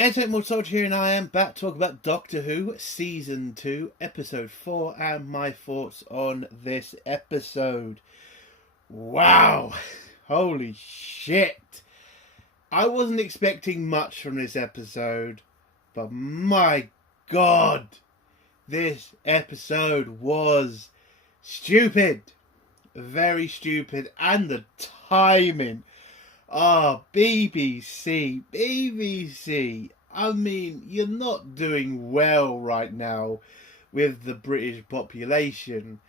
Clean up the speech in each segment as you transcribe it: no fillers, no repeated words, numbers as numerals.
Entertainment Soldier here, and I am back to talk about Doctor Who Season 2, Episode 4, and my thoughts on this episode. Wow! Holy shit! I wasn't expecting much from this episode, but my god! This episode was stupid! Very stupid, and the timing. Ah, BBC, BBC. I mean, you're not doing well right now with the British population.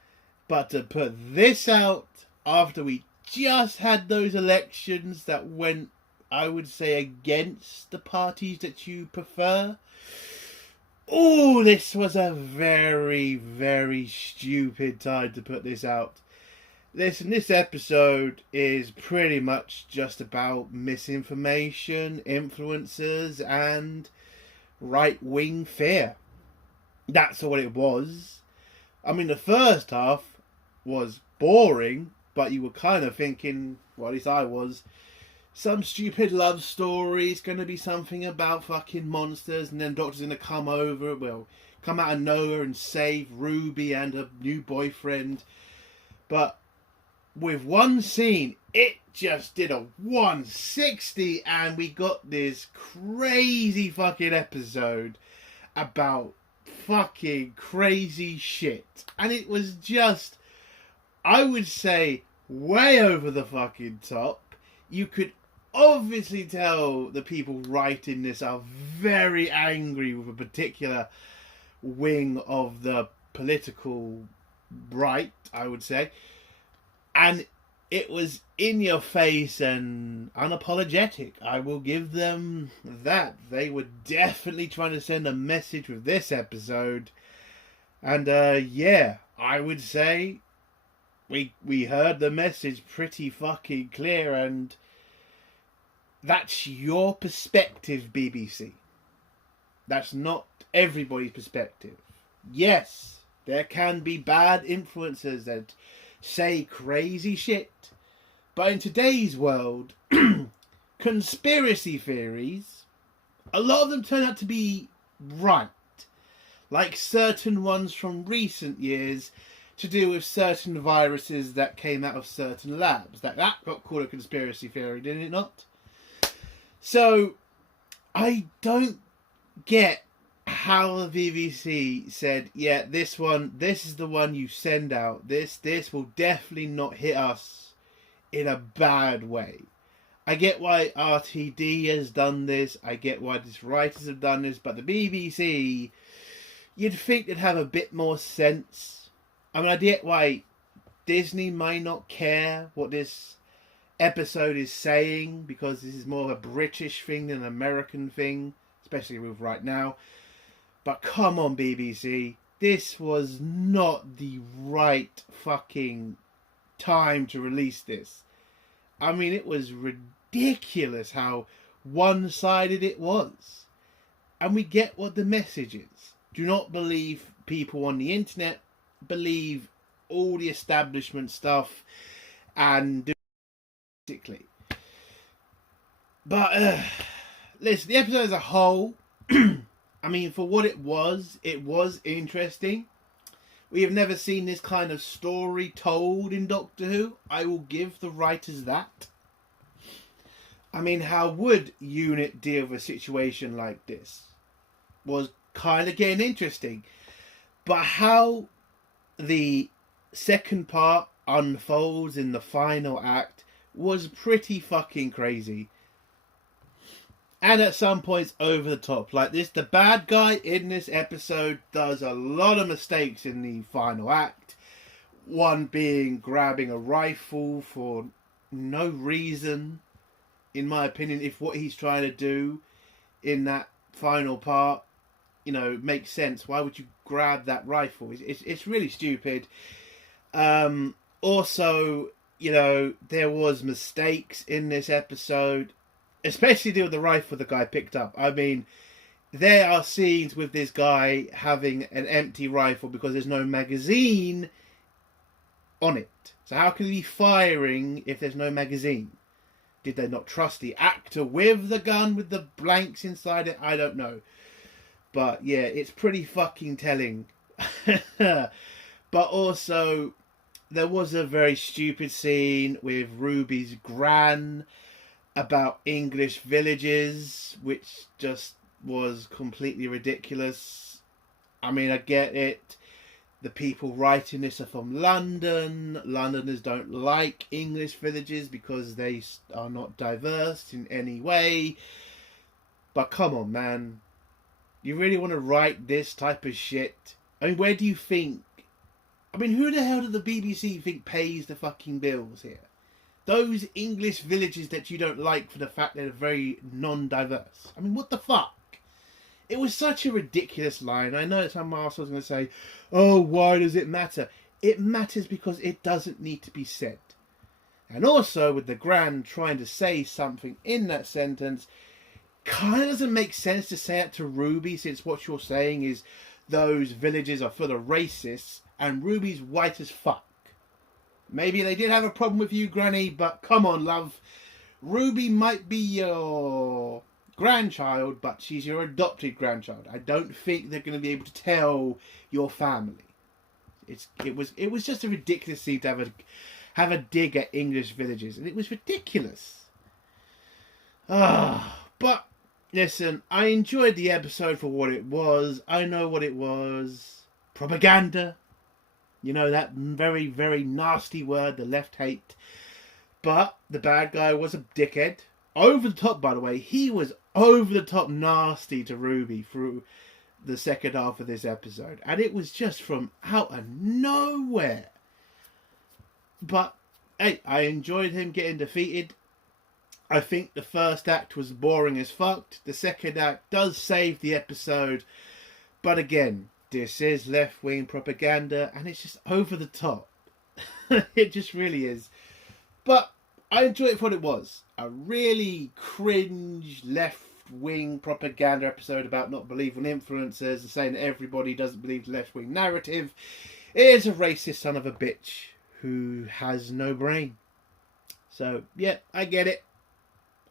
But to put this out after we just had those elections that went, I would say, against the parties that you prefer. Oh, this was a very, very stupid time to put this out. Listen, this episode is pretty much just about misinformation, influencers, and right-wing fear. That's all it was. I mean, the first half was boring, but you were kind of thinking, well, at least I was, some stupid love story. It's going to be something about fucking monsters, and then Doctor's going to come over, well, come out of nowhere and save Ruby and her new boyfriend. But with one scene, it just did a 160 and we got this crazy fucking episode about fucking crazy shit. And it was just, I would say, way over the fucking top. You could obviously tell the people writing this are very angry with a particular wing of the political right, I would say. And it was in your face and unapologetic. I will give them that. They were definitely trying to send a message with this episode. And yeah, I would say we heard the message pretty fucking clear, and that's your perspective, BBC. That's not everybody's perspective. Yes, there can be bad influences that say crazy shit, but in today's world, conspiracy theories, a lot of them turn out to be right, like certain ones from recent years to do with certain viruses that came out of certain labs. That got called a conspiracy theory, did it not? So I don't get how the BBC said, yeah, this is the one you send out. This will definitely not hit us in a bad way. I get why RTD has done this. I get why these writers have done this. But the BBC, you'd think they'd have a bit more sense. I mean, I get why Disney may not care what this episode is saying, because this is more of a British thing than an American thing, especially with right now. But come on, BBC. This was not the right fucking time to release this. I mean, it was ridiculous how one-sided it was. And we get what the message is. Do not believe people on the internet. Believe all the establishment stuff. And do basically. But, listen, the episode as a whole, I mean, for what it was interesting. We have never seen this kind of story told in Doctor Who. I will give the writers that. I mean, how would UNIT deal with a situation like this? Was kind of getting interesting. But how the second part unfolds in the final act was pretty fucking crazy. And at some points over the top. Like this, the bad guy in this episode does a lot of mistakes in the final act. One being grabbing a rifle for no reason, in my opinion, if what he's trying to do in that final part, you know, makes sense. Why would you grab that rifle? It's really stupid. Also, you know, there was mistakes in this episode, especially deal with the rifle the guy picked up. I mean, there are scenes with this guy having an empty rifle because there's no magazine on it. So how can he be firing if there's no magazine? Did they not trust the actor with the gun with the blanks inside it? I don't know. But yeah, it's pretty fucking telling. But also, there was a very stupid scene with Ruby's gran about English villages, which just was completely ridiculous. I mean, I get it. The people writing this are from London. Londoners don't like English villages because they are not diverse in any way. But come on, man. You really want to write this type of shit? I mean, where do you think... I mean, who the hell do the BBC think pays the fucking bills here? Those English villages that you don't like for the fact they're very non-diverse. I mean, what the fuck? It was such a ridiculous line. I know some arsehole was going to say, oh, why does it matter? It matters because it doesn't need to be said. And also, with the gran trying to say something in that sentence, kind of doesn't make sense to say it to Ruby, since what you're saying is those villages are full of racists, and Ruby's white as fuck. Maybe they did have a problem with you, Granny, but come on, love. Ruby might be your grandchild, but she's your adopted grandchild. I don't think they're going to be able to tell your family. It was just a ridiculous scene to have a dig at English villages, and it was ridiculous. But listen, I enjoyed the episode for what it was. I know what it was. Propaganda. You know, that very, very nasty word the left hate. But the bad guy was a dickhead. Over the top, by the way. He was over the top nasty to Ruby through the second half of this episode. And it was just from out of nowhere. But, hey, I enjoyed him getting defeated. I think the first act was boring as fuck. The second act does save the episode. But again, this is left-wing propaganda, and it's just over the top. It just really is. But I enjoyed it for what it was. A really cringe left-wing propaganda episode about not believing influencers and saying that everybody doesn't believe the left-wing narrative. It is a racist son of a bitch who has no brain. So, yeah, I get it.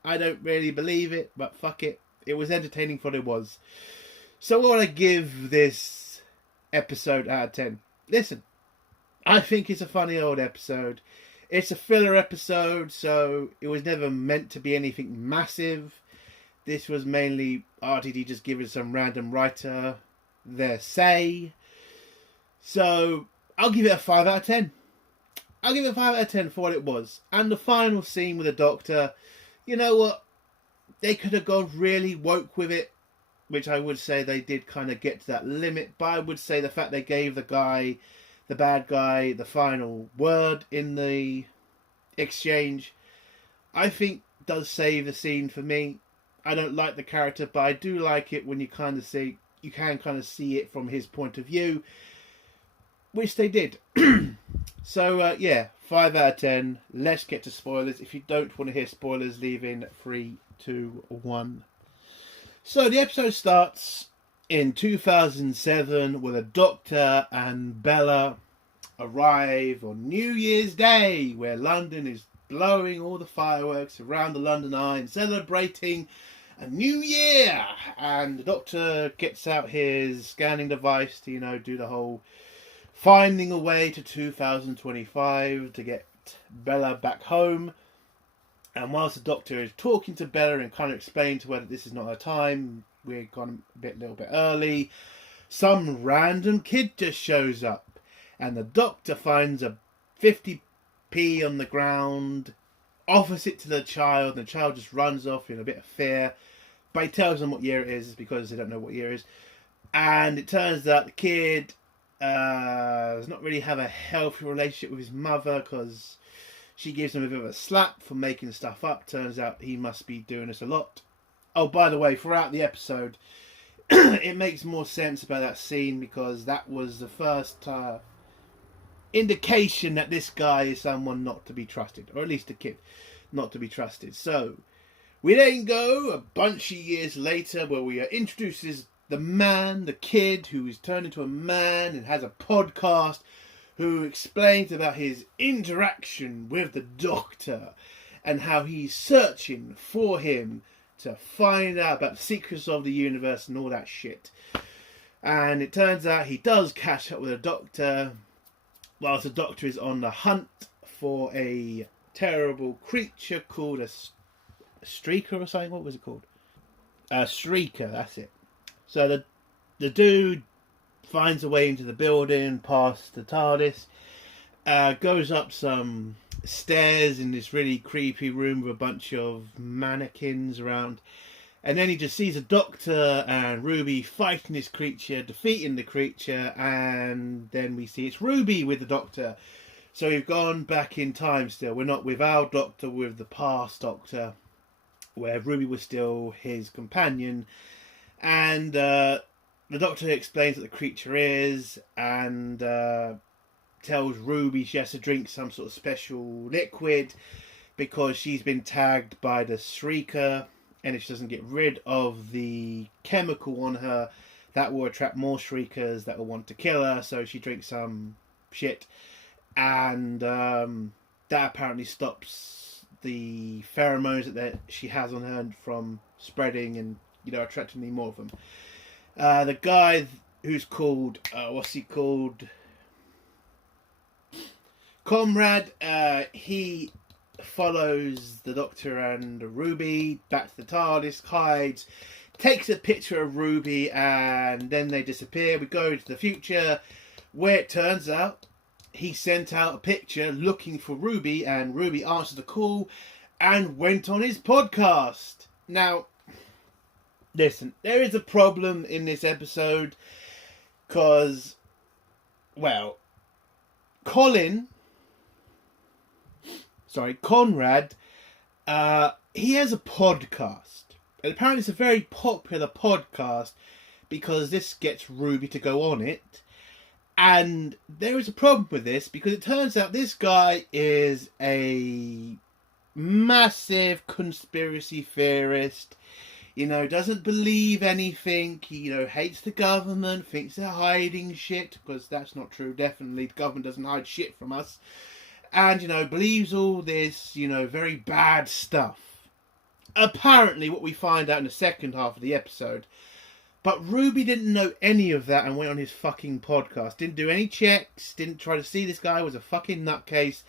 I don't really believe it, but fuck it. It was entertaining for what it was. So what would I give this episode out of 10? Listen, I think it's a funny old episode. It's a filler episode, so it was never meant to be anything massive. This was mainly RTD just giving some random writer their say. So I'll give it a 5 out of 10. I'll give it a 5 out of 10 for what it was. And the final scene with the Doctor, you know what? They could have gone really woke with it, which I would say they did kind of get to that limit. But I would say the fact they gave the bad guy, the final word in the exchange, I think does save the scene for me. I don't like the character, but I do like it when you kind of see, you can kind of see it from his point of view, which they did. So, yeah, 5 out of 10. Let's get to spoilers. If you don't want to hear spoilers, leave in 3, 2, 1. So, the episode starts in 2007 with a Doctor and Bella arrive on New Year's Day, where London is blowing all the fireworks around the London Eye and celebrating a new year. And the Doctor gets out his scanning device to, you know, do the whole finding a way to 2025 to get Bella back home. And whilst the Doctor is talking to Bella and kind of explaining to her that this is not her time, we're gone a little bit early, some random kid just shows up. And the Doctor finds a 50p on the ground, offers it to the child, and the child just runs off in a bit of fear. But he tells them what year it is because they don't know what year it is. And it turns out the kid does not really have a healthy relationship with his mother because she gives him a bit of a slap for making stuff up. Turns out he must be doing this a lot. Oh, by the way, throughout the episode, it makes more sense about that scene because that was the first indication that this guy is someone not to be trusted, or at least a kid not to be trusted. So we then go a bunch of years later where we are introduced as the man, the kid who is turned into a man and has a podcast, who explains about his interaction with the Doctor and how he's searching for him to find out about the secrets of the universe and all that shit. And it turns out he does catch up with a doctor, whilst the doctor is on the hunt for a terrible creature called a streaker or something. What was it called? A shrieker, that's it. So the dude finds a way into the building, past the TARDIS, goes up some stairs in this really creepy room with a bunch of mannequins around, and then he just sees a doctor and Ruby fighting this creature, defeating the creature, and then we see it's Ruby with the doctor. So we've gone back in time still. We're not with our doctor, with the past doctor, where Ruby was still his companion. And the doctor explains what the creature is, and tells Ruby she has to drink some sort of special liquid because she's been tagged by the Shrieker, and if she doesn't get rid of the chemical on her, that will attract more Shriekers that will want to kill her. So she drinks some shit, and that apparently stops the pheromones that she has on her from spreading and, you know, attracting any more of them. The guy who's called what's he called? Comrade. He follows the Doctor and Ruby back to the TARDIS, hides, takes a picture of Ruby, and then they disappear. We go to the future, where it turns out he sent out a picture looking for Ruby, and Ruby answered the call and went on his podcast. Now, listen, there is a problem in this episode because, well, Conrad, he has a podcast. And apparently it's a very popular podcast because this gets Ruby to go on it. And there is a problem with this because it turns out this guy is a massive conspiracy theorist. You know, doesn't believe anything. He, you know, hates the government, thinks they're hiding shit, because that's not true. Definitely, the government doesn't hide shit from us. And, you know, believes all this, you know, very bad stuff. Apparently, what we find out in the second half of the episode. But Ruby didn't know any of that and went on his fucking podcast. Didn't do any checks. Didn't try to see this guy was a fucking nutcase.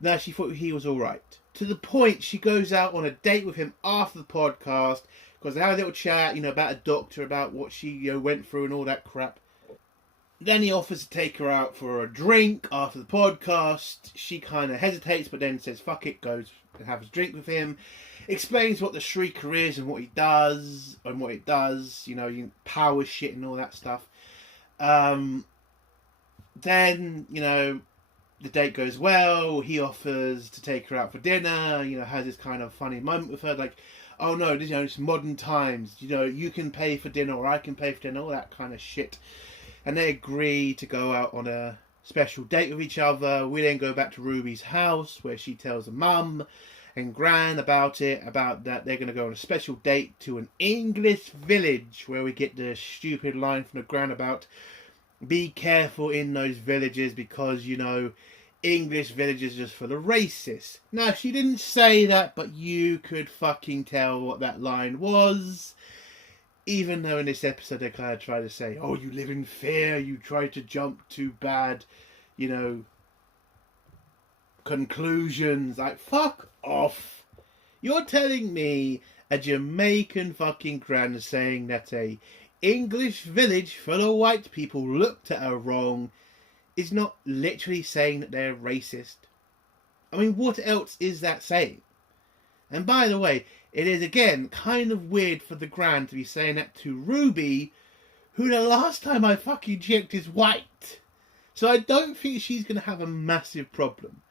No, she thought he was alright. To the point, she goes out on a date with him after the podcast. Because they have a little chat, you know, about a doctor, about what she, you know, went through and all that crap. Then he offers to take her out for a drink after the podcast. She kind of hesitates, but then says, fuck it, goes and has a drink with him. Explains what the Shrieker is and what he does, and what it does, you know, power shit and all that stuff. Then, you know, the date goes well. He offers to take her out for dinner, you know, has this kind of funny moment with her, like, oh no, you know, it's modern times, you know, you can pay for dinner or I can pay for dinner, all that kind of shit. And they agree to go out on a special date with each other. We then go back to Ruby's house where she tells her mum and Gran about it, about that they're going to go on a special date to an English village, where we get the stupid line from the Gran about, be careful in those villages because, you know, English villages are just for the racists. Now, she didn't say that, but you could fucking tell what that line was. Even though in this episode they kind of try to say, oh, you live in fear, you try to jump to bad, you know, conclusions. Like, fuck off. You're telling me a Jamaican fucking Gran is saying that a English village full of white people looked at her wrong is not literally saying that they're racist? I mean, what else is that saying? And by the way, it is again kind of weird for the Gran to be saying that to Ruby, who the last time I fucking checked is white. So I don't think she's going to have a massive problem.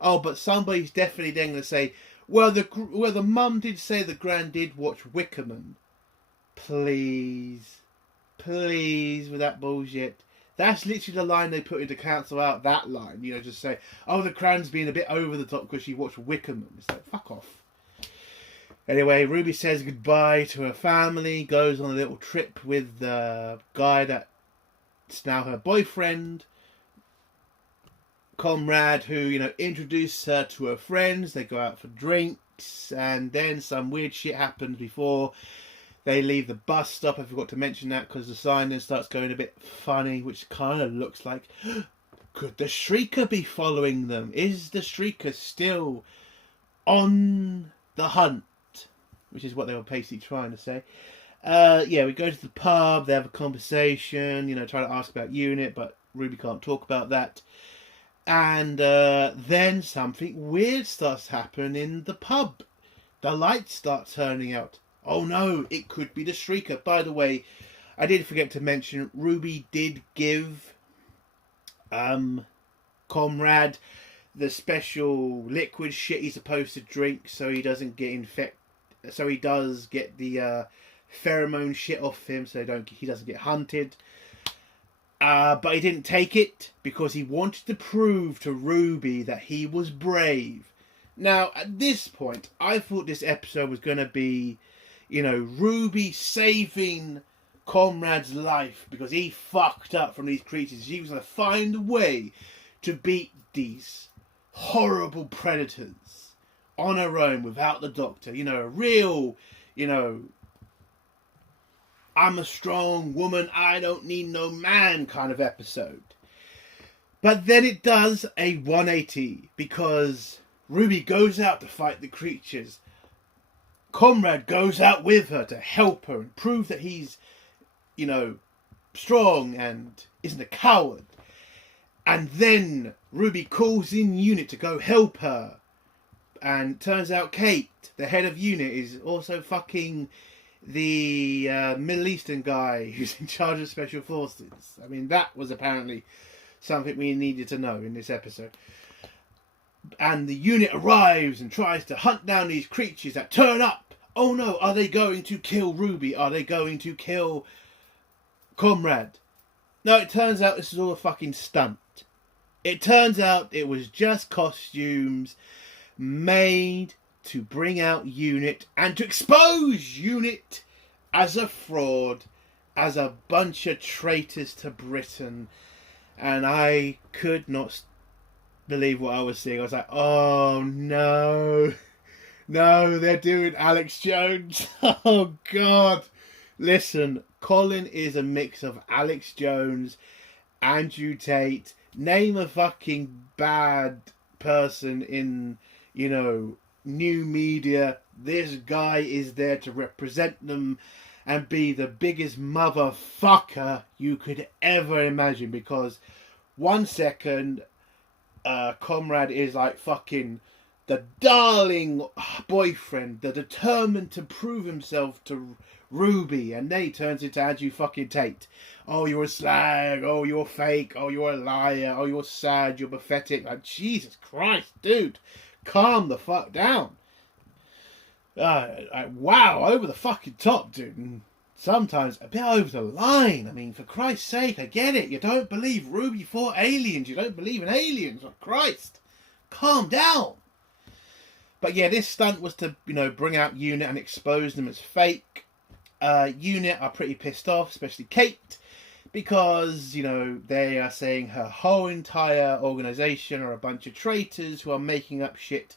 Oh, but somebody's definitely then going to say, well, the mum did say the Gran did watch Wickerman. Please. Please, with that bullshit. That's literally the line they put in to cancel out that line. You know, just say, oh, the Gran's being a bit over the top because she watched Wickerman. It's like, fuck off. Anyway, Ruby says goodbye to her family, goes on a little trip with the guy that's now her boyfriend. Comrade, who, you know, introduced her to her friends. They go out for drinks, and then some weird shit happens before they leave the bus stop. I forgot to mention that because the sign then starts going a bit funny, which kind of looks like, could the Shrieker be following them? Is the Shrieker still on the hunt? Which is what they were basically trying to say. Yeah, we go to the pub, they have a conversation, you know, try to ask about UNIT, but Ruby can't talk about that. And then something weird starts happening in the pub. The lights start turning out. Oh no, it could be the Shrieker. By the way, I did forget to mention, Ruby did give Comrade the special liquid shit he's supposed to drink so he doesn't get infected. So he does get the pheromone shit off him, so he doesn't get hunted. But he didn't take it because he wanted to prove to Ruby that he was brave. Now, at this point, I thought this episode was going to be, you know, Ruby saving Comrade's life because he fucked up from these creatures. She was going to find a way to beat these horrible predators on her own without the Doctor. You know, a real, you know, I'm a strong woman, I don't need no man kind of episode. But then it does a 180 because Ruby goes out to fight the creatures. Comrade goes out with her to help her and prove that he's, you know, strong and isn't a coward. And then Ruby calls in UNIT to go help her. And turns out Kate, the head of UNIT, is also fucking the Middle Eastern guy who's in charge of Special Forces. I mean, that was apparently something we needed to know in this episode. And the UNIT arrives and tries to hunt down these creatures that turn up. Oh no, are they going to kill Ruby? Are they going to kill Comrade? No, it turns out this is all a fucking stunt. It turns out it was just costumes made to bring out UNIT and to expose UNIT as a fraud, as a bunch of traitors to Britain. And I could not believe what I was seeing. I was like, oh no, no, they're doing Alex Jones. Oh God. Listen, Colin is a mix of Alex Jones, Andrew Tate, name a fucking bad person in, you know, new media. This guy is there to represent them and be the biggest motherfucker you could ever imagine, because 1 second Comrade is like fucking the darling boyfriend, the determined to prove himself to Ruby, and then he turns into Andrew fucking Tate. Oh, you're a slag. Oh, you're fake. Oh, you're a liar. Oh, you're sad. You're pathetic. Like, Jesus Christ, dude. Calm the fuck down. Wow, over the fucking top, dude. And sometimes a bit over the line. I mean, for Christ's sake, I get it. You don't believe Ruby fought aliens. You don't believe in aliens. Oh, Christ. Calm down. But yeah, this stunt was to, you know, bring out UNIT and expose them as fake. UNIT are pretty pissed off, especially Kate, because, you know, they are saying her whole entire organisation are a bunch of traitors who are making up shit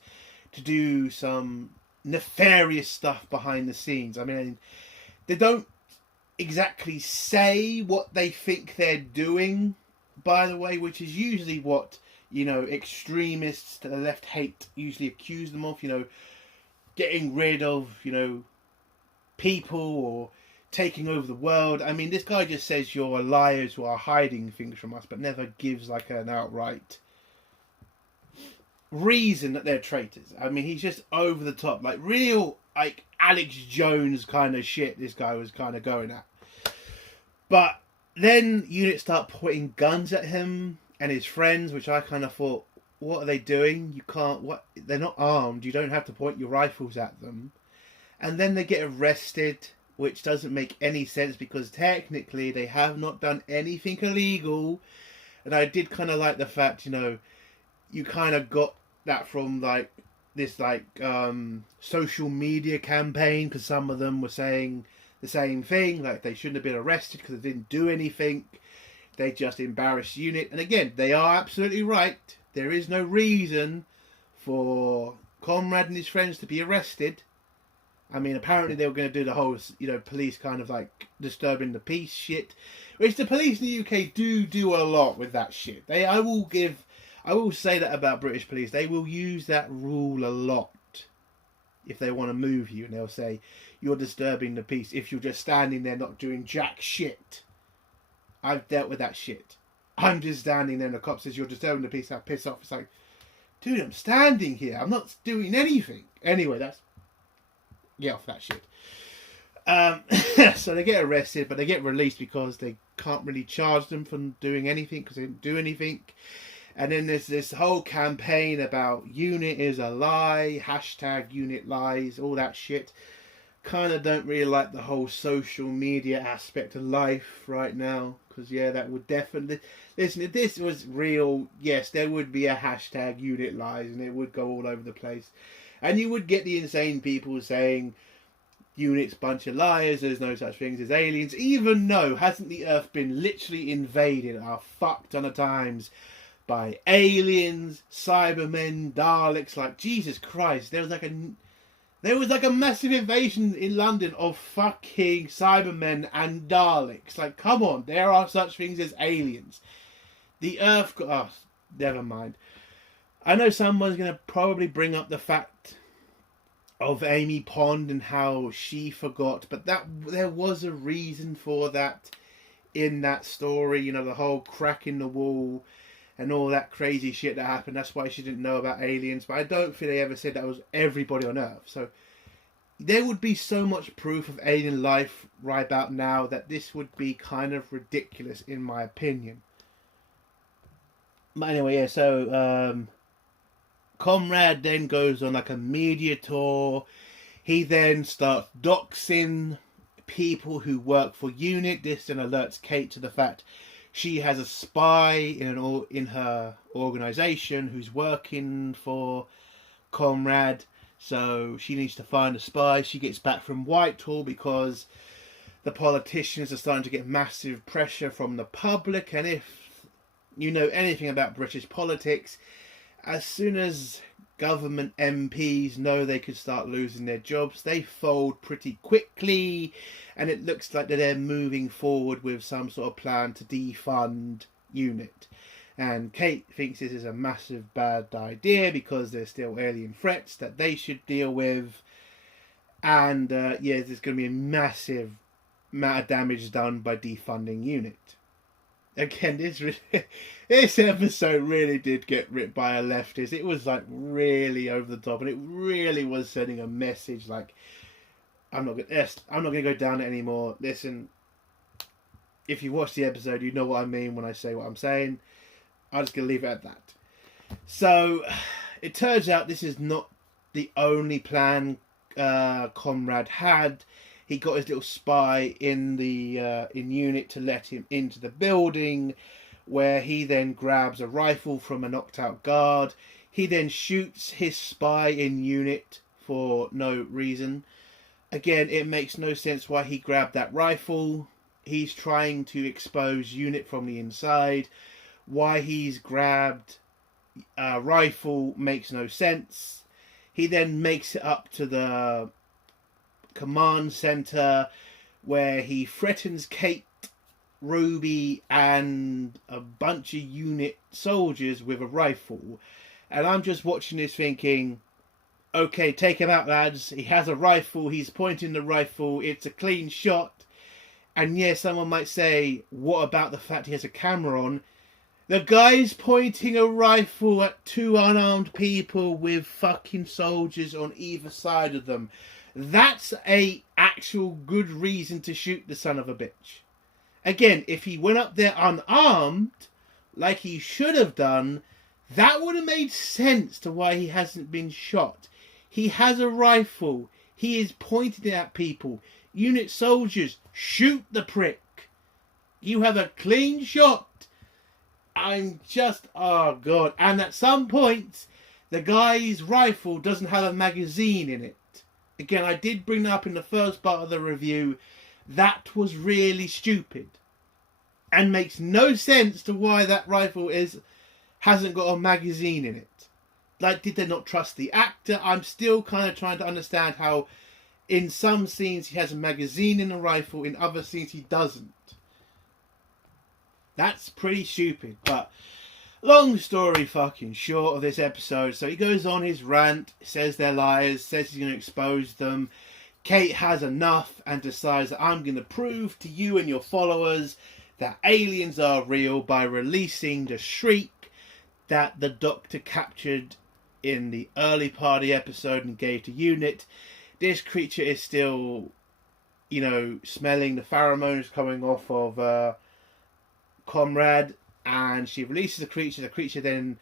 to do some nefarious stuff behind the scenes. I mean, they don't exactly say what they think they're doing, by the way, which is usually what, you know, extremists to the left hate usually accuse them of, you know, getting rid of, you know, people or taking over the world. I mean, this guy just says you're liars who are hiding things from us, but never gives like an outright reason that they're traitors. I mean, he's just over the top, like real, like Alex Jones kind of shit this guy was kind of going at. But then UNIT start pointing guns at him and his friends, which I kind of thought, what are they doing? You can't, what? They're not armed. You don't have to point your rifles at them. And then they get arrested, which doesn't make any sense because technically they have not done anything illegal. And I did kind of like the fact, you know, you kind of got that from like this like social media campaign, because some of them were saying the same thing, like they shouldn't have been arrested because they didn't do anything. They just embarrassed UNIT. And again, they are absolutely right. there is no reason for Conrad and his friends to be arrested. I mean, apparently they were going to do the whole, police kind of like disturbing the peace shit, which the police in the UK do a lot with that shit. I will say that about British police. They will use that rule a lot if they want to move you, and they'll say you're disturbing the peace if you're just standing there not doing jack shit. I've dealt with that shit. I'm just standing there and the cop says you're disturbing the peace. I piss off. It's like, dude, I'm standing here. I'm not doing anything. Anyway, get off that shit. So they get arrested, but they get released because they can't really charge them for doing anything because they didn't do anything. And then there's this whole campaign about UNIT is a lie, hashtag UNIT lies, all that shit. Kind of don't really like the whole social media aspect of life right now. Because, yeah, that would definitely... Listen, if this was real, yes, there would be a hashtag UNIT lies and it would go all over the place. And you would get the insane people saying, UNIT's a bunch of liars, there's no such things as aliens. Even though, hasn't the Earth been literally invaded a fuck ton of times by aliens, Cybermen, Daleks? Like, Jesus Christ, there was like a massive invasion in London of fucking Cybermen and Daleks. Like, come on, there are such things as aliens. The Earth... Oh, never mind. I know someone's going to probably bring up the fact of Amy Pond and how she forgot, but there was a reason for that in that story. The whole crack in the wall and all that crazy shit that happened. That's why she didn't know about aliens. But I don't think they ever said that was everybody on Earth. So there would be so much proof of alien life right about now that this would be kind of ridiculous in my opinion. But anyway, yeah, so Conrad then goes on like a media tour. He then starts doxing people who work for UNIT. This then alerts Kate to the fact she has a spy in her organisation who's working for Conrad. So she needs to find a spy. She gets back from Whitehall because the politicians are starting to get massive pressure from the public. And if you know anything about British politics, as soon as government MPs know they could start losing their jobs, they fold pretty quickly, and it looks like that they're moving forward with some sort of plan to defund UNIT. And Kate thinks this is a massive bad idea because there's still alien threats that they should deal with, and yeah, there's going to be a massive amount of damage done by defunding UNIT. Again, this episode really did get ripped by a leftist. It was like really over the top, and it really was sending a message like, I'm not going to go down it anymore. Listen, if you watch the episode, you know what I mean when I say what I'm saying. I'm just going to leave it at that. So, it turns out this is not the only plan Conrad had. He got his little spy in UNIT to let him into the building, where he then grabs a rifle from a knocked out guard. He then shoots his spy in UNIT for no reason. Again, it makes no sense why he grabbed that rifle. He's trying to expose UNIT from the inside. Why he's grabbed a rifle makes no sense. He then makes it up to the command center where he threatens Kate, Ruby and a bunch of UNIT soldiers with a rifle. And I'm just watching this thinking, okay, take him out, lads. He has a rifle. He's pointing the rifle. It's a clean shot. And yeah, someone might say, what about the fact he has a camera on? The guy's pointing a rifle at two unarmed people with fucking soldiers on either side of them. That's a actual good reason to shoot the son of a bitch. Again, if he went up there unarmed, like he should have done, that would have made sense to why he hasn't been shot. He has a rifle. He is pointing it at people. UNIT soldiers, shoot the prick. You have a clean shot. I'm just, oh God. And at some point, the guy's rifle doesn't have a magazine in it. Again, I did bring that up in the first part of the review. That was really stupid. And makes no sense to why that rifle is hasn't got a magazine in it? Like, did they not trust the actor? I'm still kind of trying to understand how in some scenes he has a magazine in a rifle, in other scenes he doesn't. That's pretty stupid, but long story fucking short of this episode. So he goes on his rant, says they're liars, says he's going to expose them. Kate has enough and decides that I'm going to prove to you and your followers that aliens are real by releasing the shriek that the Doctor captured in the early part of the episode and gave to Unit. This creature is still, smelling the pheromones coming off of Comrade, and she releases the creature. The creature then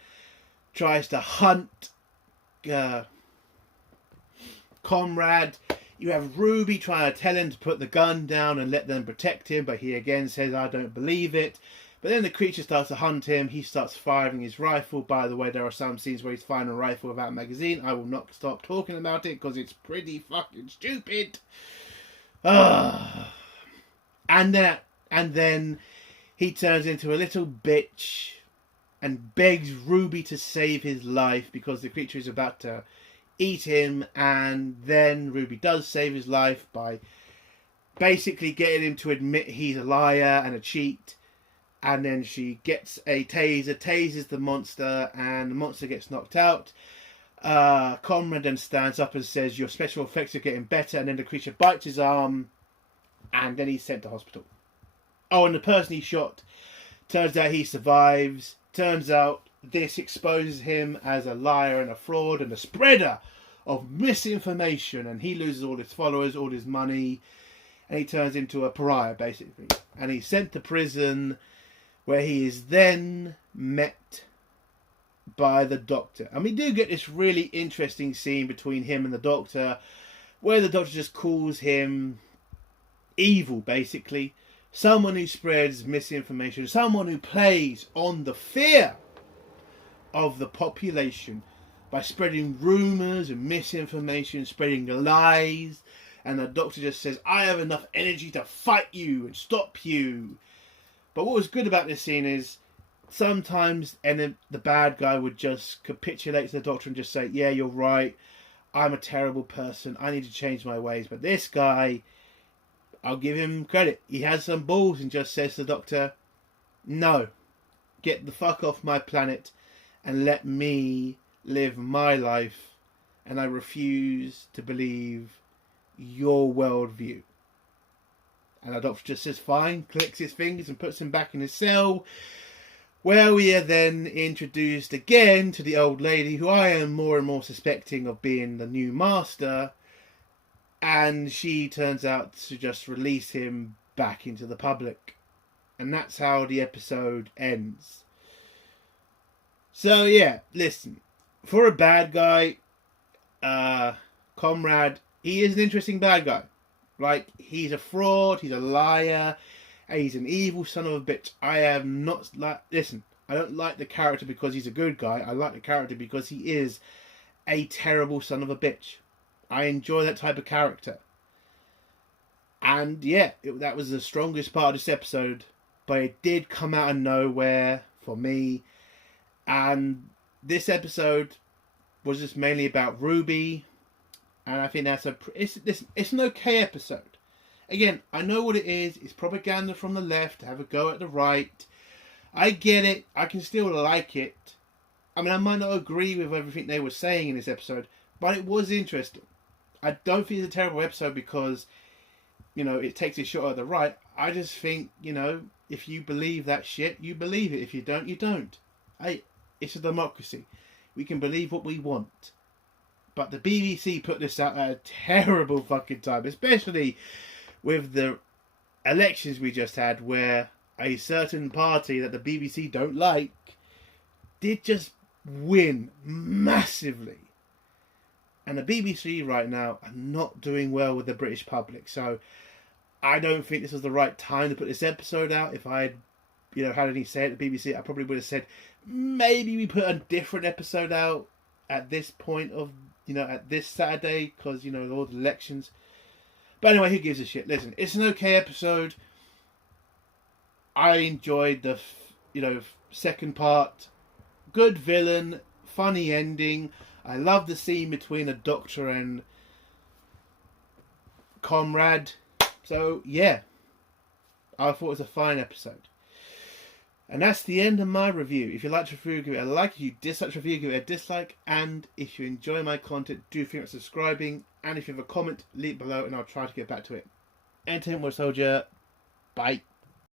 tries to hunt Comrade. You have Ruby trying to tell him to put the gun down and let them protect him, but he again says, I don't believe it. But then the creature starts to hunt him. He starts firing his rifle. By the way, there are some scenes where he's firing a rifle without a magazine. I will not stop talking about it because it's pretty fucking stupid. And then he turns into a little bitch and begs Ruby to save his life because the creature is about to eat him. And then Ruby does save his life by basically getting him to admit he's a liar and a cheat. And then she gets a taser, tases the monster, and the monster gets knocked out. Conrad then stands up and says, your special effects are getting better. And then the creature bites his arm, and then he's sent to hospital. Oh, and the person he shot, turns out he survives. Turns out this exposes him as a liar and a fraud and a spreader of misinformation. And he loses all his followers, all his money. And he turns into a pariah, basically. And he's sent to prison, where he is then met by the Doctor. And we do get this really interesting scene between him and the Doctor, where the Doctor just calls him evil, basically. Someone who spreads misinformation. Someone who plays on the fear of the population by spreading rumours and misinformation, spreading lies. And the Doctor just says, I have enough energy to fight you and stop you. But what was good about this scene is sometimes the bad guy would just capitulate to the Doctor and just say, yeah, you're right. I'm a terrible person. I need to change my ways. But this guy, I'll give him credit. He has some balls and just says to the Doctor, no, get the fuck off my planet and let me live my life. And I refuse to believe your worldview. And the Doctor just says fine, clicks his fingers and puts him back in his cell, where we are then introduced again to the old lady, who I am more and more suspecting of being the new master, and she turns out to just release him back into the public. And that's how the episode ends. So yeah, listen, for a bad guy, Comrade, he is an interesting bad guy. Like, he's a fraud, he's a liar, and he's an evil son of a bitch. I am not like... Listen, I don't like the character because he's a good guy. I like the character because he is a terrible son of a bitch. I enjoy that type of character. And yeah, that was the strongest part of this episode. But it did come out of nowhere for me. And this episode was just mainly about Ruby. And I think that's it's an okay episode. Again, I know what it is. It's propaganda from the left to have a go at the right. I get it. I can still like it. I mean, I might not agree with everything they were saying in this episode, but it was interesting. I don't think it's a terrible episode because, it takes a shot at the right. I just think, if you believe that shit, you believe it. If you don't, you don't. It's a democracy. We can believe what we want. But the BBC put this out at a terrible fucking time, especially with the elections we just had, where a certain party that the BBC don't like did just win massively. And the BBC right now are not doing well with the British public. So I don't think this was the right time to put this episode out. If I had, had any say at the BBC, I probably would have said, maybe we put a different episode out at this point of, at this Saturday, because, all the elections. But anyway, who gives a shit? Listen, it's an okay episode. I enjoyed the, second part. good villain, funny ending. I love the scene between the Doctor and Comrade. So, yeah. I thought it was a fine episode. And that's the end of my review. If you liked the review, give it a like. If you disliked the review, give it a dislike. And if you enjoy my content, do think about subscribing. And if you have a comment, leave it below and I'll try to get back to it. Entertainment Soldier. Bye.